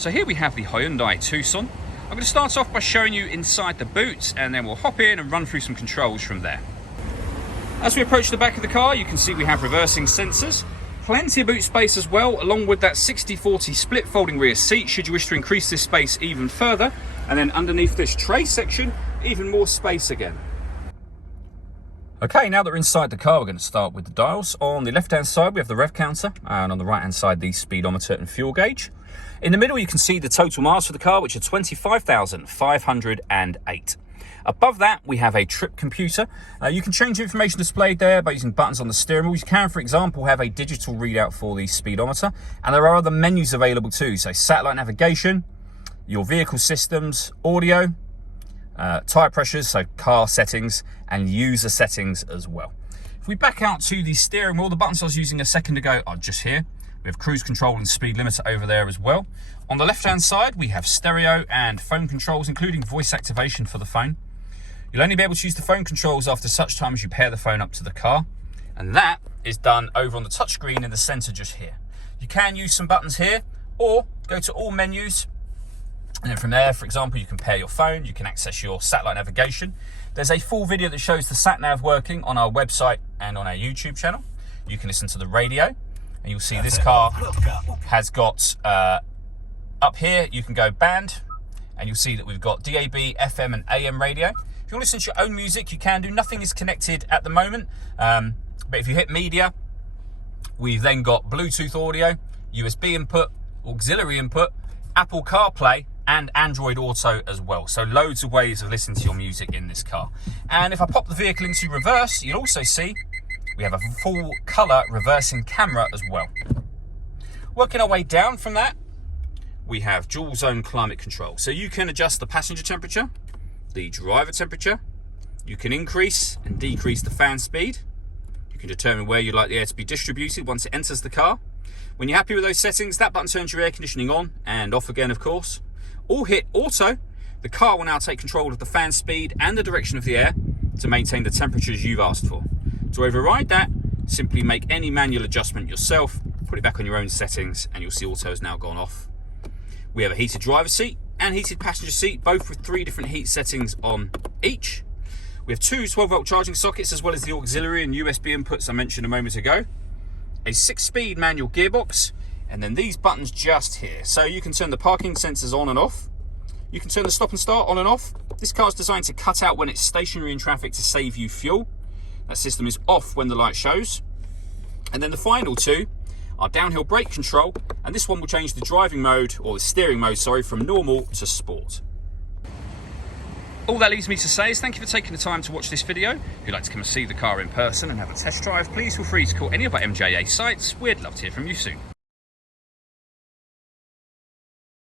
So here we have the Hyundai Tucson. I'm going to start off by showing you inside the boot, and then we'll hop in and run through some controls from there. As we approach the back of the car, you can see we have reversing sensors, plenty of boot space as well, along with that 60/40 split folding rear seat should you wish to increase this space even further. And then underneath this tray section, even more space again. Okay, now that we're inside the car, we're going to start with the dials. On the left-hand side, we have the rev counter, and on the right-hand side, the speedometer and fuel gauge. In the middle, you can see the total miles for the car, which are 25,508. Above that, we have a trip computer. You can change the information displayed there by using buttons on the steering wheel. You can, for example, have a digital readout for the speedometer, and there are other menus available too, so satellite navigation, your vehicle systems, audio, tyre pressures, so car settings, and user settings as well. If we back out to the steering wheel, the buttons I was using a second ago are just here. We have cruise control and speed limiter over there as well. On the left-hand side, we have stereo and phone controls, including voice activation for the phone. You'll only be able to use the phone controls after such time as you pair the phone up to the car. And that is done over on the touchscreen in the center just here. You can use some buttons here, or go to all menus. And then from there, for example, you can pair your phone, you can access your satellite navigation. There's a full video that shows the sat-nav working on our website and on our YouTube channel. You can listen to the radio, and you'll see this car has got, up here, you can go band, and you'll see that we've got DAB, FM, and AM radio. If you want to listen to your own music, you can do. Nothing is connected at the moment, but if you hit media, we've then got Bluetooth audio, USB input, auxiliary input, Apple CarPlay, and Android Auto as well. So loads of ways of listening to your music in this car. And if I pop the vehicle into reverse, you'll also see we have a full color reversing camera as well. Working our way down from that, we have dual zone climate control. So you can adjust the passenger temperature, the driver temperature. You can increase and decrease the fan speed. You can determine where you'd like the air to be distributed once it enters the car. When you're happy with those settings, that button turns your air conditioning on and off again, of course. Or hit auto. The car will now take control of the fan speed and the direction of the air to maintain the temperatures you've asked for. To override that, simply make any manual adjustment yourself, put it back on your own settings, and you'll see auto has now gone off. We have a heated driver's seat and heated passenger seat, both with 3 different heat settings on each. We have 2 12-volt charging sockets, as well as the auxiliary and USB inputs I mentioned a moment ago. A 6-speed manual gearbox, and then these buttons just here. So you can turn the parking sensors on and off. You can turn the stop and start on and off. This car is designed to cut out when it's stationary in traffic to save you fuel. That system is off when the light shows. And then the final 2 are downhill brake control, and this one will change the driving mode, or the steering mode, sorry, from normal to sport. All that leaves me to say is thank you for taking the time to watch this video. If you'd like to come and see the car in person and have a test drive, please feel free to call any of our MJA sites. We'd love to hear from you soon.